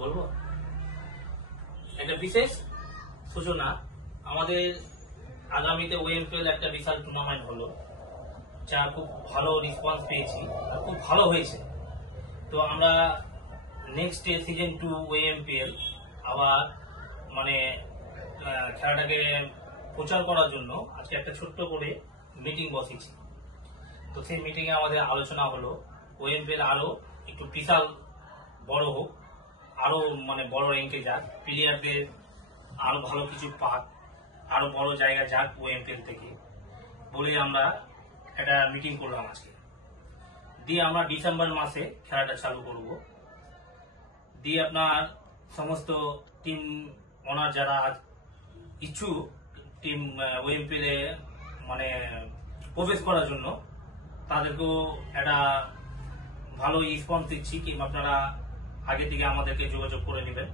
বলবো একটা বিশেষ সূচনা। আমাদের আগামীতে ওএমপিএল একটা বিশাল টুর্নামেন্ট হলো, যা খুব ভালো রেসপন্স পেয়েছি আর খুব ভালো হয়েছে। তো আমরা নেক্সট সিজন 2 ওএমপিএল আবার মানে খেলাটাকে প্রচার করার জন্য আজকে একটা ছোট্ট করে মিটিং বসেছি। তো সেই মিটিংয়ে আমাদের আলোচনা হলো ওএমপিএল আরো একটু বিশাল বড় হোক, আরো মানে বড় র্যাঙ্কে যাক, প্লেয়ারদের আরো ভালো কিছু পাক, আরো বড় জায়গায় যাক ওএমপিএল থেকে বলে আমরা একটা মিটিং করলাম আজকে। দিয়ে আমরা ডিসেম্বর মাসে খেলাটা চালু করব। দিয়ে আপনার সমস্ত টিম ওনার যারা ইচ্ছুক টিম ওএমপিএল এ মানে প্রবেশ করার জন্য, তাদেরকেও একটা ভালো রেসপন্স দিচ্ছি কি আপনারা আগে থেকে আমাদেরকে যোগাযোগ করে নেবেন।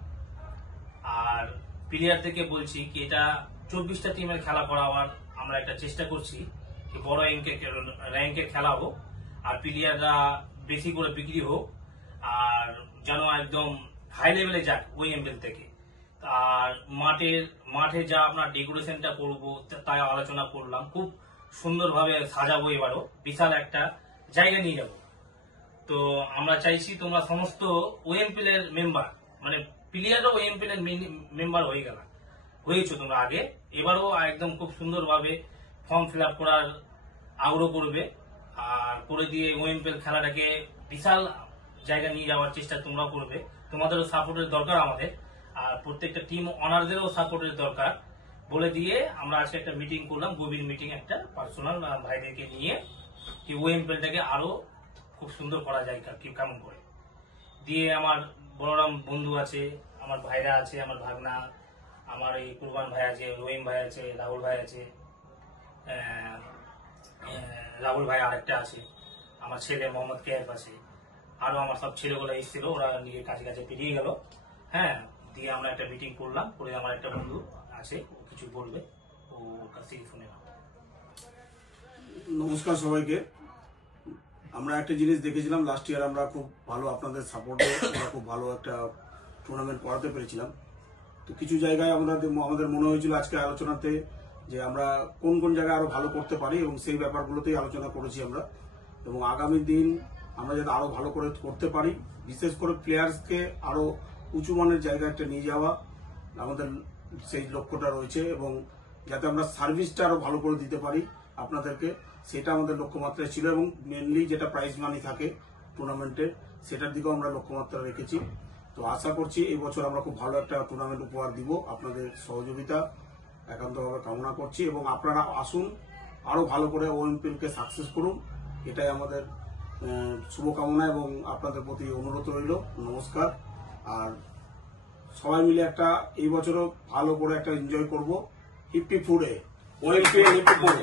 আর প্লেয়ারদেরকে বলছি কি এটা 24টা টিমের খেলা করাবার আমরা একটা চেষ্টা করছি, বড় র্যাঙ্কে খেলা হোক আর প্লেয়াররা বেশি করে বিক্রি হোক, আর যেন একদম হাই লেভেলে যাক ওএমপিএল থেকে। আর মাঠে যা আপনার ডেকোরেশনটা করব তাই আলোচনা করলাম, খুব সুন্দরভাবে সাজাবো, এবারও বিশাল একটা জায়গা নিয়ে যাব। তো আমরা চাইছি তোমরা সমস্ত ওএমপিএল এর মেম্বার, মানে প্লেয়ারও ওএমপিএল এর মেম্বার হয়েছো তোমরা আগে, এবারও একদম খুব সুন্দরভাবে ফর্ম ফিল আপ করার আগ্রহ করবে আর করে দিয়ে ওএমপিএল খেলাটাকে বিশাল জায়গা নিয়ে যাওয়ার চেষ্টা তোমরাও করবে। তোমাদেরও সাপোর্টের দরকার আমাদের, আর প্রত্যেকটা টিম অনারদেরও সাপোর্টের দরকার বলে দিয়ে আমরা আজকে একটা মিটিং করলাম, গভীর মিটিং, একটা পার্সোনাল ভাইদেরকে নিয়ে কি ওএমপিএলটাকে আরো খুব সুন্দর করা যায় কি কেমন করে। দিয়ে আমার বলরাম বন্ধু আছে, আমার ভাইরা আছে, আমার ভাগনা, আমার এই কুরবান ভাই আছে, রহিম ভাই আছে, রাহুল ভাই আছে, রাহুল ভাই আরেকটা আছে, আমার ছেলে মোহাম্মদ কেফ আছে, আরো আমার সব ছেলেগুলো এসেছিল, ওরা নিজের কাছে পেরিয়ে গেল। হ্যাঁ, দিয়ে আমরা একটা মিটিং করলাম, করে আমার একটা বন্ধু আছে, ও কিছু বলবে, ওর কাছ থেকে শুনে নাও। নমস্কার সবাইকে। আমরা একটা জিনিস দেখেছিলাম লাস্ট ইয়ার, আমরা খুব ভালো আপনাদের সাপোর্টে আমরা খুব ভালো একটা টুর্নামেন্ট করাতে পেরেছিলাম। তো কিছু জায়গায় আমাদের মনে হয়েছিল আজকে আলোচনাতে যে আমরা কোন কোন জায়গায় আরো ভালো করতে পারি, এবং সেই ব্যাপারগুলোতেই আলোচনা করেছি আমরা। এবং আগামী দিন আমরা যাতে আরো ভালো করে করতে পারি, বিশেষ করে প্লেয়ার্সকে আরো উঁচু মানের জায়গাটা নিয়ে যাওয়া আমাদের সেই লক্ষ্যটা রয়েছে, এবং যাতে আমরা সার্ভিসটা আরো ভালো করে দিতে পারি আপনাদেরকে, সেটা আমাদের লক্ষ্যমাত্রায় ছিল। এবং মেনলি যেটা প্রাইজ মানি থাকে টুর্নামেন্টে, সেটার দিকেও আমরা লক্ষ্যমাত্রা রেখেছি। তো আশা করছি এই বছর আমরা খুব ভালো একটা টুর্নামেন্ট উপহার দিব, আপনাদের সহযোগিতা একান্তভাবে কামনা করছি। এবং আপনারা আসুন, আরো ভালো করে ওএমপিএলকে সাকসেস করুন, এটাই আমাদের শুভকামনা এবং আপনাদের প্রতি অনুরোধ রইল। নমস্কার। আর সবাই মিলে একটা এই বছরও ভালো করে একটা এনজয় করবো। হিপি ফুডে ওএমপিএল হিপি ফুড।